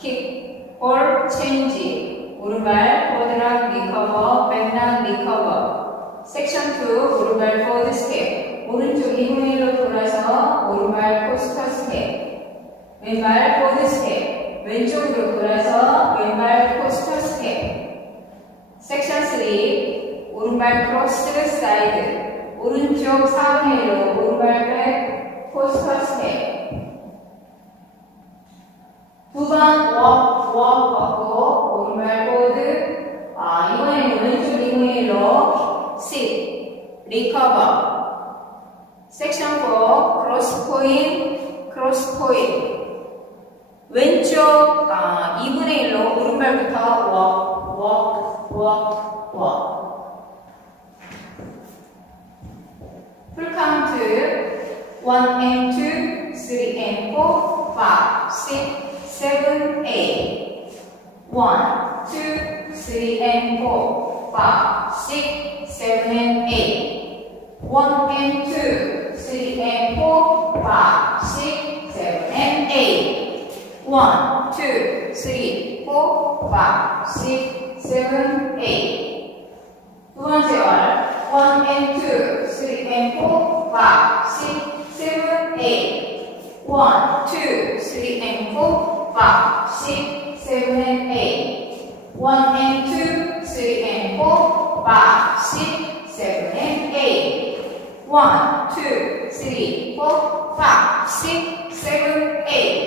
kick or change. 오른발 forward랑 recover, back랑 recover. 섹션 2 오른발 forward step. 오른쪽 2분의 1로 돌아서 오른발 코스터 스텝. 왼발 forward step. 왼쪽으로 돌아서 왼발 코스터 스텝. 섹션 3 오른발 크로스 사이드. 오른쪽 4분의 1로 오른발 백 코스터 스텝. 두 번 walk 하고 오른발 포드. 이번에는 왼쪽 2분의 1로 sit, recover. 섹션 4 크로스 포인. 왼쪽 2분의 1로 오른발부터 walk. 풀 카운트 1 and 2, 3 and 4, 5, 6, 7, 8. 1, 2, 3 and 4, 5, 6, 7 and 8. 1 and 2, 3 and 4, 5, 6, 7 and 8. 1, 2, 3, 4, 5, 6, 7, 8. 두 번째 월 1 and 2, 3 and 4, 5, 6, 7, 8. 1, 2, 3 and 4, 5, 6, 7 and 8. 1 and 2, 3 and 4, 5, 6, 7 and 8. 1, 2, 3, 4, 5, 6, 7, 8.